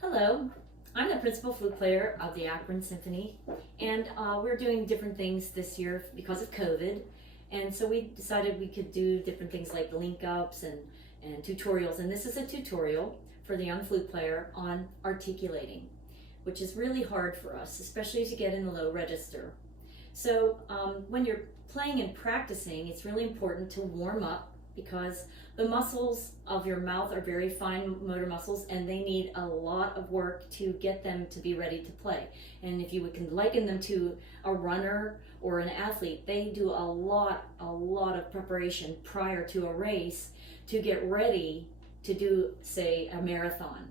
Hello, I'm the principal flute player of the Akron Symphony, and we're doing different things this year because of COVID. And so we decided we could do different things like link ups and tutorials. And this is a tutorial for the young flute player on articulating, which is really hard for us, especially as you get in the low register. So when you're playing and practicing, it's really important to warm up because the muscles of your mouth are very fine motor muscles and they need a lot of work to get them to be ready to play. And if you can liken them to a runner or an athlete, they do a lot of preparation prior to a race to get ready to do, say, a marathon.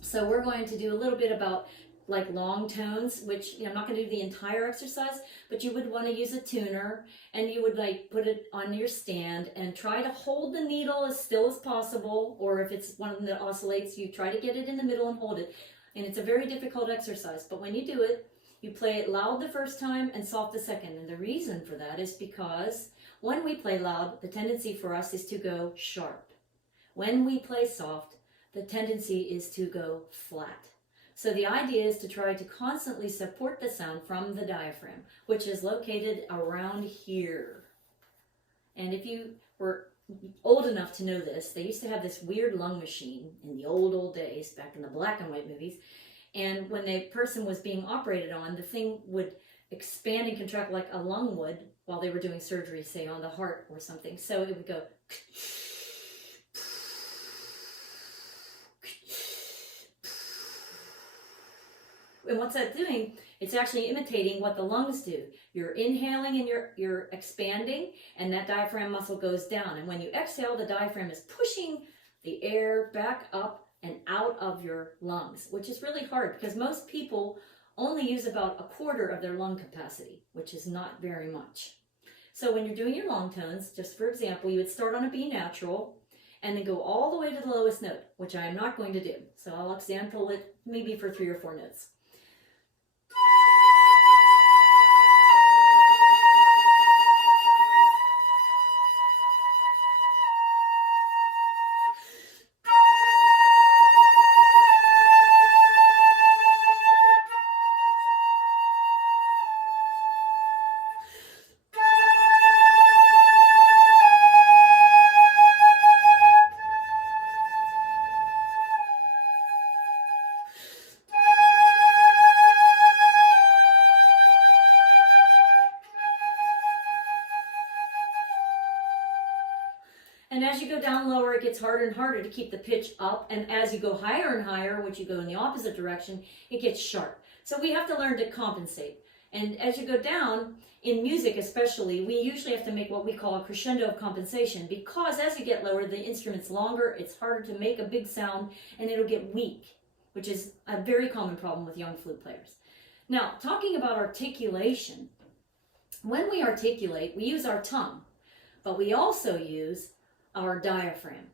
So we're going to do a little bit about like long tones, which I'm not going to do the entire exercise, but you would want to use a tuner and you would like put it on your stand and try to hold the needle as still as possible, or if it's one that oscillates, you try to get it in the middle and hold it. And it's a very difficult exercise, but when you do it, you play it loud the first time and soft the second. And the reason for that is because when we play loud, the tendency for us is to go sharp. When we play soft, the tendency is to go flat. So the idea is to try to constantly support the sound from the diaphragm, which is located around here. And if you were old enough to know this, they used to have this weird lung machine in the old days, back in the black and white movies. And when the person was being operated on, the thing would expand and contract like a lung would while they were doing surgery, say on the heart or something. So it would go. And what's that doing? It's actually imitating what the lungs do. You're inhaling and you're expanding, and that diaphragm muscle goes down. And when you exhale, the diaphragm is pushing the air back up and out of your lungs, which is really hard because most people only use about a quarter of their lung capacity, which is not very much. So when you're doing your long tones, just for example, you would start on a B natural and then go all the way to the lowest note, which I am not going to do. So I'll example it maybe for 3 or 4 notes. And as you go down lower, it gets harder and harder to keep the pitch up. And as you go higher and higher, which you go in the opposite direction, it gets sharp. So we have to learn to compensate. And as you go down, in music especially, we usually have to make what we call a crescendo of compensation, because as you get lower, the instrument's longer, it's harder to make a big sound, and it'll get weak, which is a very common problem with young flute players. Now, talking about articulation, when we articulate, we use our tongue, but we also use our diaphragm.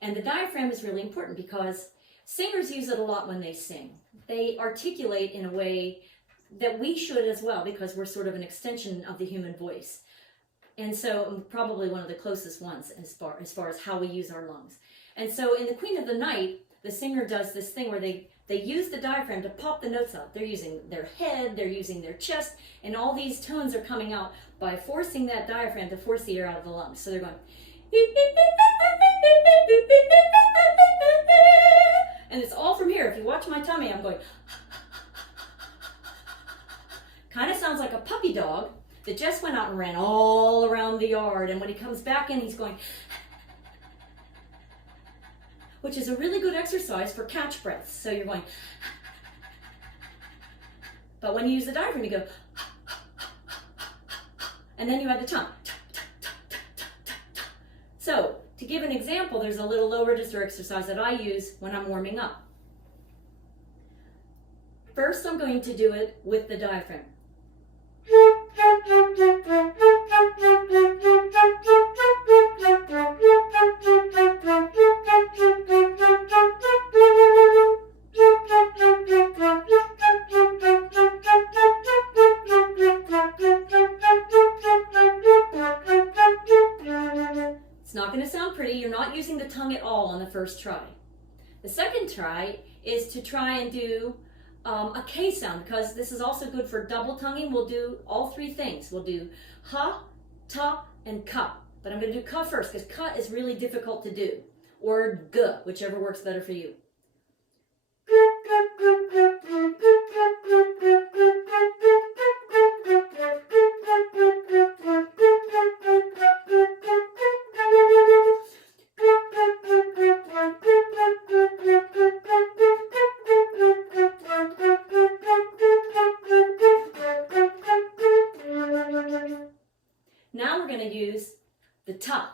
And the diaphragm is really important because singers use it a lot when they sing. They articulate in a way that we should as well, because we're sort of an extension of the human voice. And so probably one of the closest ones as far as how we use our lungs. And so in the Queen of the Night, the singer does this thing where they use the diaphragm to pop the notes out. They're using their head, they're using their chest, and all these tones are coming out by forcing that diaphragm to force the air out of the lungs. So they're going, and it's all from here. If you watch my tummy, I'm going, kind of sounds like a puppy dog that just went out and ran all around the yard. And when he comes back in, he's going, which is a really good exercise for catch breaths. So you're going, but when you use the diaphragm, you go, and then you add the tongue. So, to give an example, there's a little low register exercise that I use when I'm warming up. First, I'm going to do it with the diaphragm. It's not going to sound pretty. You're not using the tongue at all on the first try. The second try is to try and do a K sound, because this is also good for double tonguing. We'll do all three things. We'll do ha, ta, and ka. But I'm going to do ka first, because ka is really difficult to do. Or g, whichever works better for you. Now we're going to use the ta.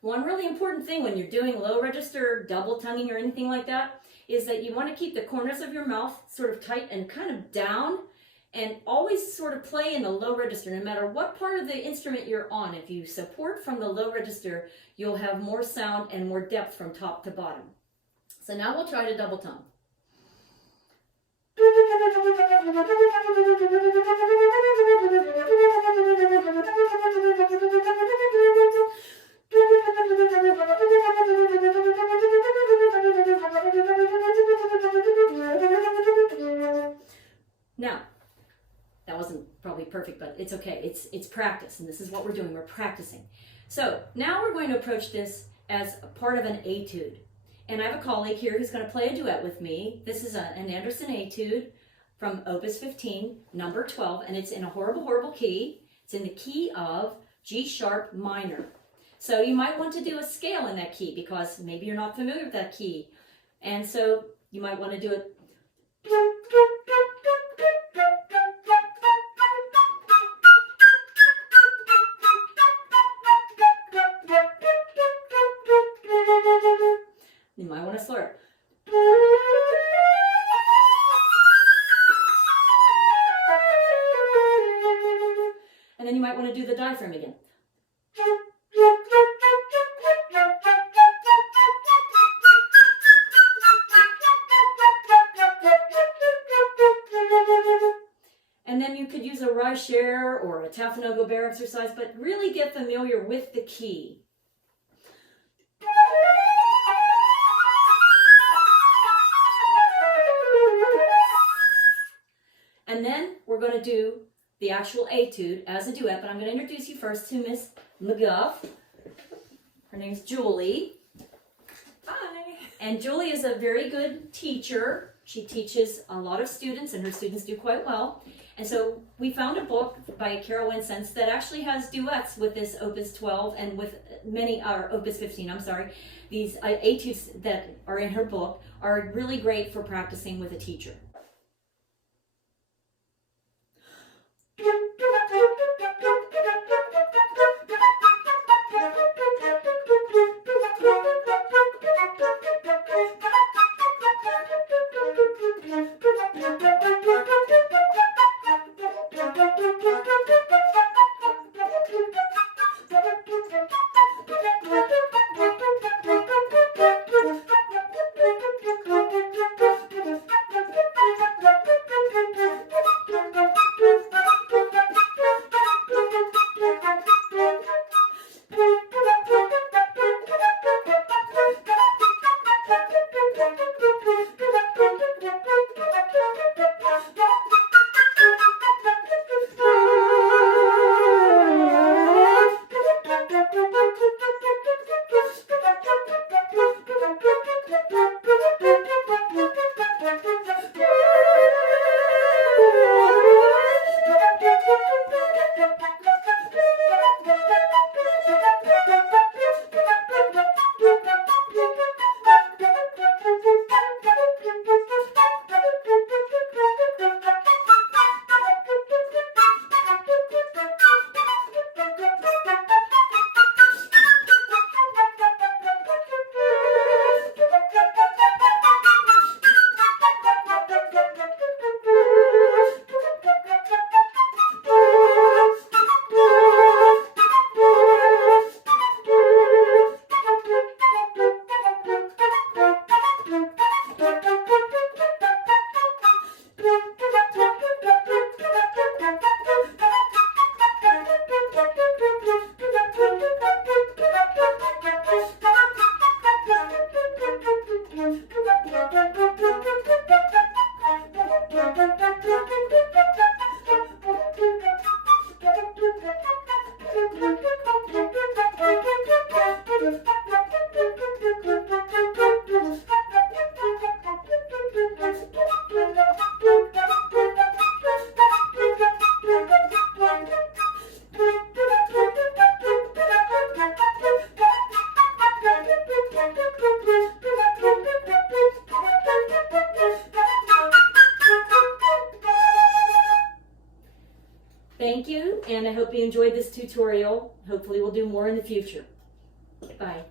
One really important thing when you're doing low register, double tonguing, or anything like that is that you want to keep the corners of your mouth sort of tight and kind of down, and always sort of play in the low register no matter what part of the instrument you're on. If you support from the low register, you'll have more sound and more depth from top to bottom. So now we'll try to double tongue. Now, that wasn't probably perfect, but it's okay. It's practice, and this is what we're doing. We're practicing. So now we're going to approach this as a part of an etude. And I have a colleague here who's going to play a duet with me. This is an Anderson etude from Opus 15, number 12, and it's in a horrible, horrible key. It's in the key of G sharp minor. So you might want to do a scale in that key, because maybe you're not familiar with that key. And so you might want to do it. You might want to slow it. And then you might want to do the diaphragm again. And then you could use a Reicher or a Tafanogo bear exercise, but really get familiar with the key. And then we're going to do the actual etude as a duet, but I'm going to introduce you first to Miss McGuff. Her name's Julie. Hi. And Julie is a very good teacher. She teaches a lot of students, and her students do quite well. And so we found a book by Carol Winsense that actually has duets with this Opus 12 and with many, or Opus 15, I'm sorry. These etudes that are in her book are really great for practicing with a teacher. Thank you, and I hope you enjoyed this tutorial. Hopefully we'll do more in the future. Bye.